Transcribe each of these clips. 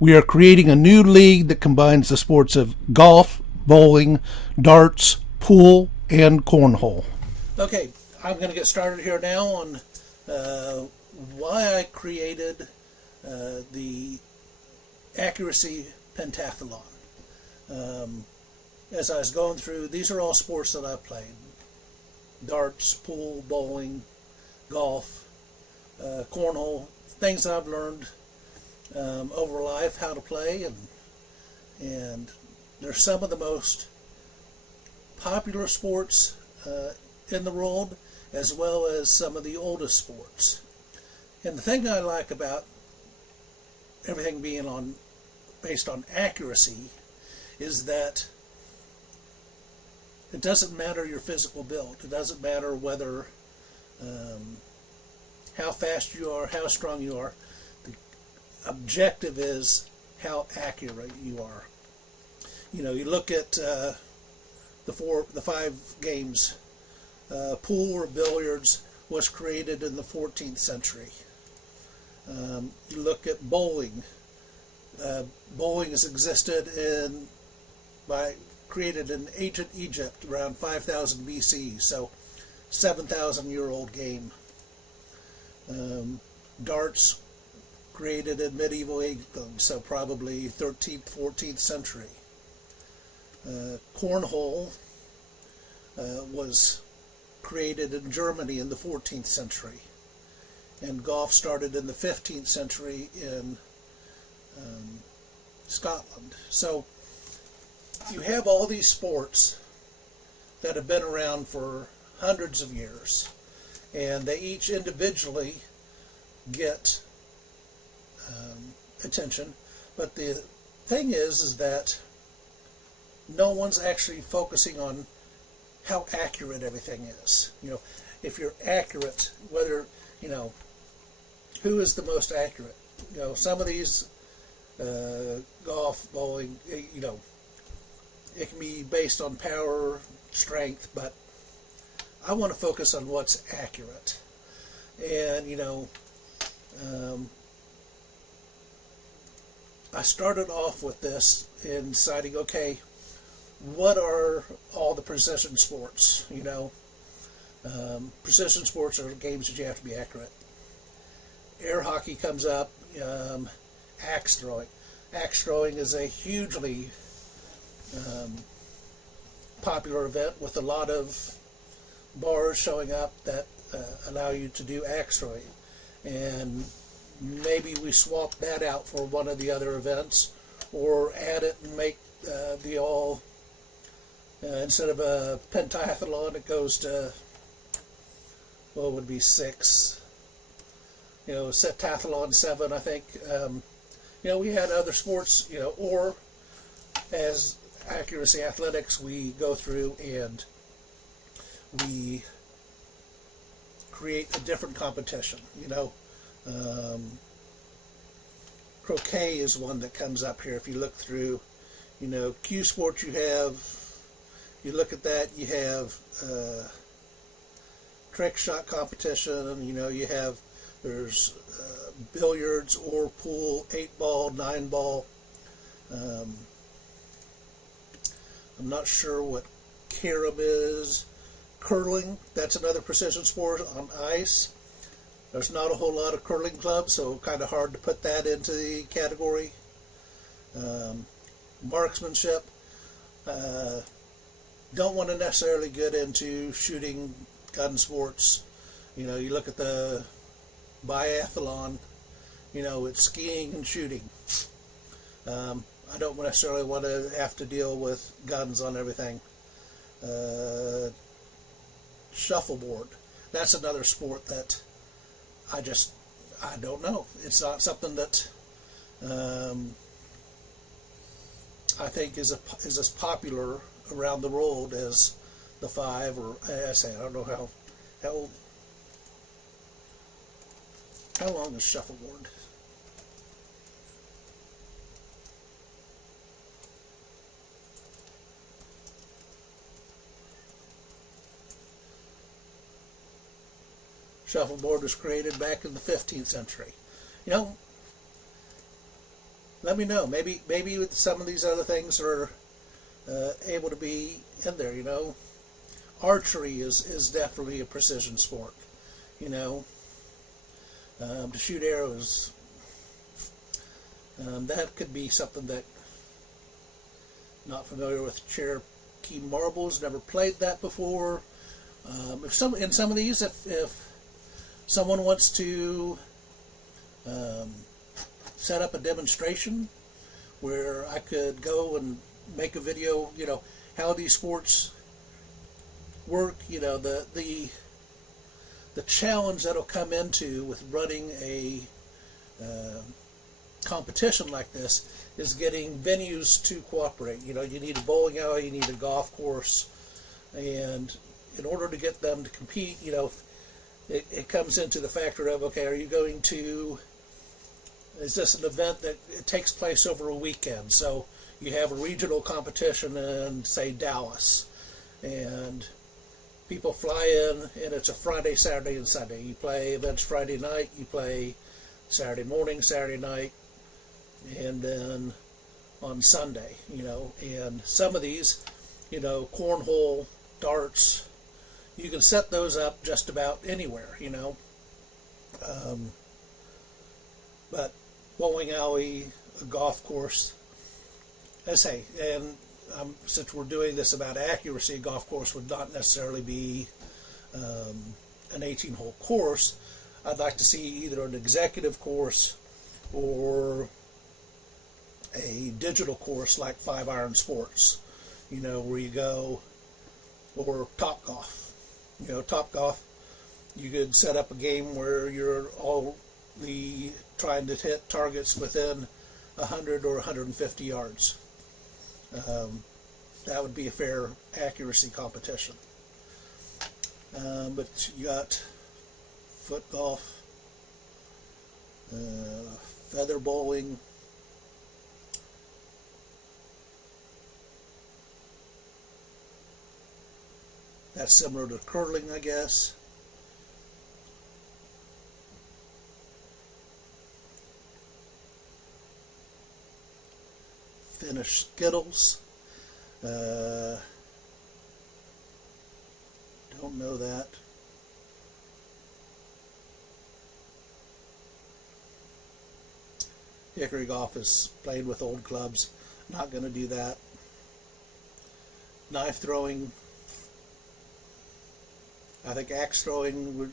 We are creating a new league that combines the sports of golf, bowling, darts, pool, and cornhole. Okay, I'm going to get started here now on why I created the Accuracy Pentathlon. As I was going through, these are all sports that I've played. Darts, pool, bowling, golf, cornhole, things that I've learned over life how to play, and they're some of the most popular sports in the world, as well as some of the oldest sports. And the thing I like about everything being based on accuracy is that it doesn't matter your physical build. It doesn't matter whether how fast you are, how strong you are. The objective is how accurate you are. You know, you look at the 5 games. Pool or billiards was created in the 14th century. You look at bowling. Bowling has existed created in ancient Egypt around 5000 BC, so 7,000-year-old game. Darts created in medieval England, so probably 13th, 14th century. Cornhole was created in Germany in the 14th century, and golf started in the 15th century in Scotland. So you have all these sports that have been around for hundreds of years, and they each individually get attention. But the thing is that no one's actually focusing on how accurate everything is. You know, if you're accurate, whether, you know, who is the most accurate? You know, some of these golf, bowling, you know, it can be based on power, strength, but I want to focus on what's accurate. And, you know, I started off with this in deciding, okay, what are all the precision sports? You know, precision sports are games that you have to be accurate. Air hockey comes up, axe throwing. Axe throwing is a hugely popular event with a lot of bars showing up that allow you to do axe throwing. And maybe we swap that out for one of the other events, or add it and make the all, instead of a pentathlon, it goes to, well, it would be 6. You know, septathlon 7, I think. You know, we had other sports, you know, or as Accuracy Athletics, we go through and we create a different competition. You know, croquet is one that comes up here. If you look through, you know, cue sports, you look at that, you have trick shot competition. You know, there's billiards or pool, 8-ball, 9-ball. I'm not sure what carom is. Curling, that's another precision sport on ice. There's not a whole lot of curling clubs, so kind of hard to put that into the category. Marksmanship. Don't want to necessarily get into shooting gun sports. You know, you look at the biathlon, you know, it's skiing and shooting. I don't necessarily want to have to deal with guns on everything. Shuffleboard. That's another sport that I don't know. It's not something that I think is as popular around the world as the 5, or I don't know how long is shuffleboard. Shuffleboard was created back in the 15th century. You know, let me know. Maybe some of these other things are able to be in there. Archery is definitely a precision sport. To shoot arrows, that could be something that, not familiar with Cherokee marbles, never played that before. In some of these, if someone wants to set up a demonstration where I could go and make a video, how these sports work, the challenge that'll come into with running a competition like this is getting venues to cooperate. You need a bowling alley, you need a golf course, and in order to get them to compete, it comes into the factor of, okay, is this an event that it takes place over a weekend? So you have a regional competition in, say, Dallas, and people fly in, and it's a Friday, Saturday, and Sunday. You play events Friday night, you play Saturday morning, Saturday night, and then on Sunday, and some of these, cornhole, darts, you can set those up just about anywhere, but bowling alley, a golf course, I say, and since we're doing this about accuracy, a golf course would not necessarily be an 18-hole course. I'd like to see either an executive course or a digital course like 5-iron sports, where you go, or Top Golf. Top Golf, you could set up a game where you're trying to hit targets within 100 or 150 yards. That would be a fair accuracy competition. But you got foot golf, feather bowling, that's similar to curling, I guess. Finnish Skittles. Don't know that. Hickory golf is played with old clubs. Not going to do that. Knife throwing. I think axe throwing would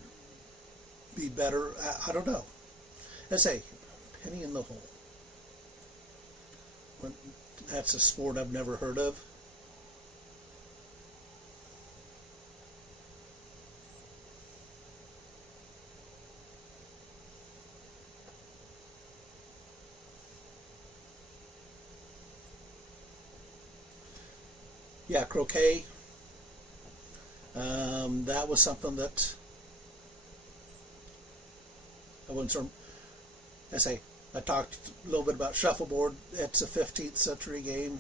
be better. I don't know. Let's say penny in the hole. That's a sport I've never heard of. Yeah, croquet. That was something that I wouldn't sort of, I talked a little bit about shuffleboard. It's a 15th century game.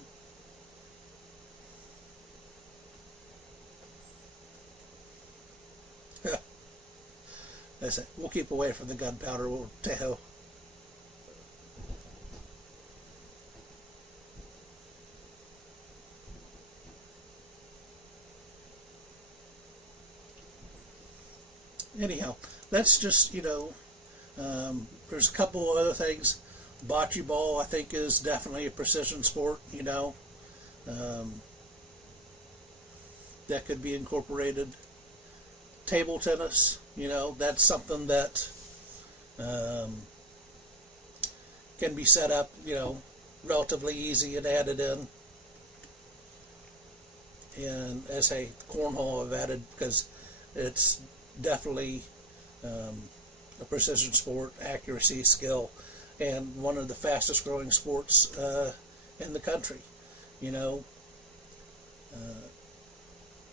We'll keep away from the gunpowder. To hell. Anyhow, that's just, there's a couple other things. Bocce ball, I think, is definitely a precision sport, that could be incorporated. Table tennis, that's something that can be set up, relatively easy and added in. And as a cornhole, I've added because it's definitely a precision sport, accuracy, skill, and one of the fastest growing sports in the country,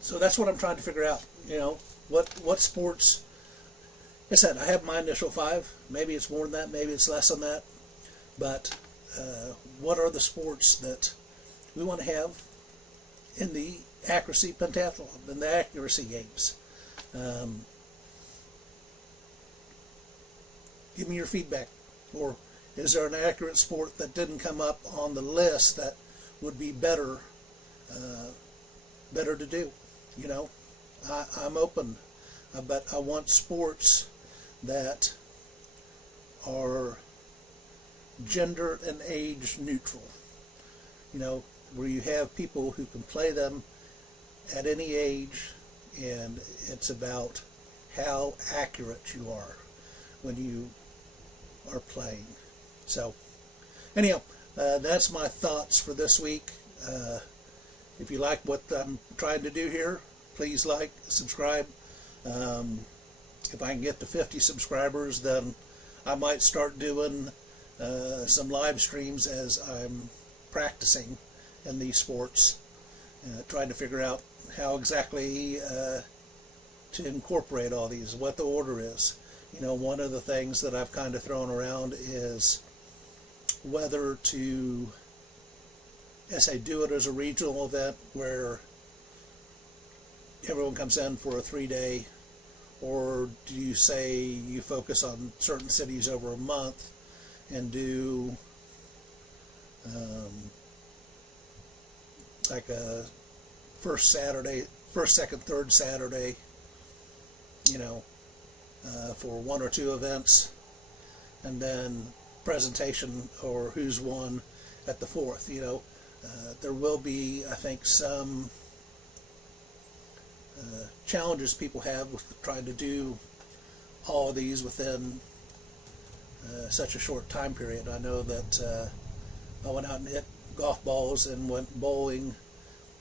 so that's what I'm trying to figure out, what sports. I said I have my initial 5. Maybe it's more than that, maybe it's less than that, but what are the sports that we want to have in the Accuracy Pentathlon, in the accuracy games? Give me your feedback, or is there an accurate sport that didn't come up on the list that would be better to do? You know, I'm open, but I want sports that are gender and age neutral. You know, where you have people who can play them at any age, and it's about how accurate you are when you are playing. So, anyhow, that's my thoughts for this week. If you like what I'm trying to do here, please like, subscribe. If I can get to 50 subscribers, then I might start doing some live streams as I'm practicing in these sports, trying to figure out how exactly to incorporate all these, what the order is. You know, one of the things that I've kind of thrown around is whether to, as I do it as a regional event where everyone comes in for a 3-day, or do you say you focus on certain cities over a month and do like a first, second, third Saturday, you know, for 1 or 2 events, and then presentation or who's won at the 4th. You know, there will be, I think, some challenges people have with trying to do all of these within such a short time period. I know that I went out and hit golf balls and went bowling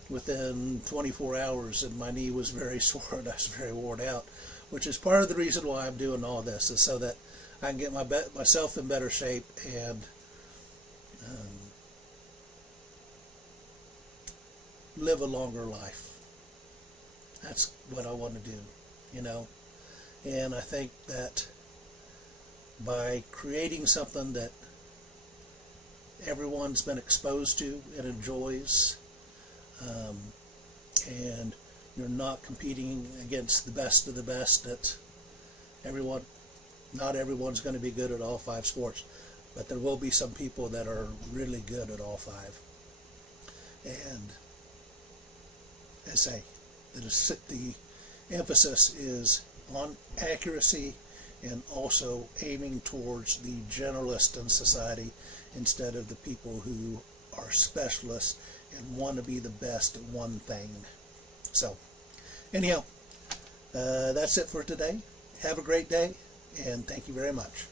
within 24 hours, and my knee was very sore and I was very worn out, which is part of the reason why I'm doing all this, is so that I can get myself in better shape and live a longer life. That's what I want to do, you know. And I think that by creating something that everyone's been exposed to and enjoys, and you're not competing against the best of the best, that not everyone's going to be good at all 5 sports, but there will be some people that are really good at all 5. And as I say, the emphasis is on accuracy and also aiming towards the generalist in society instead of the people who are specialists and want to be the best at one thing. So, anyhow, that's it for today. Have a great day, and thank you very much.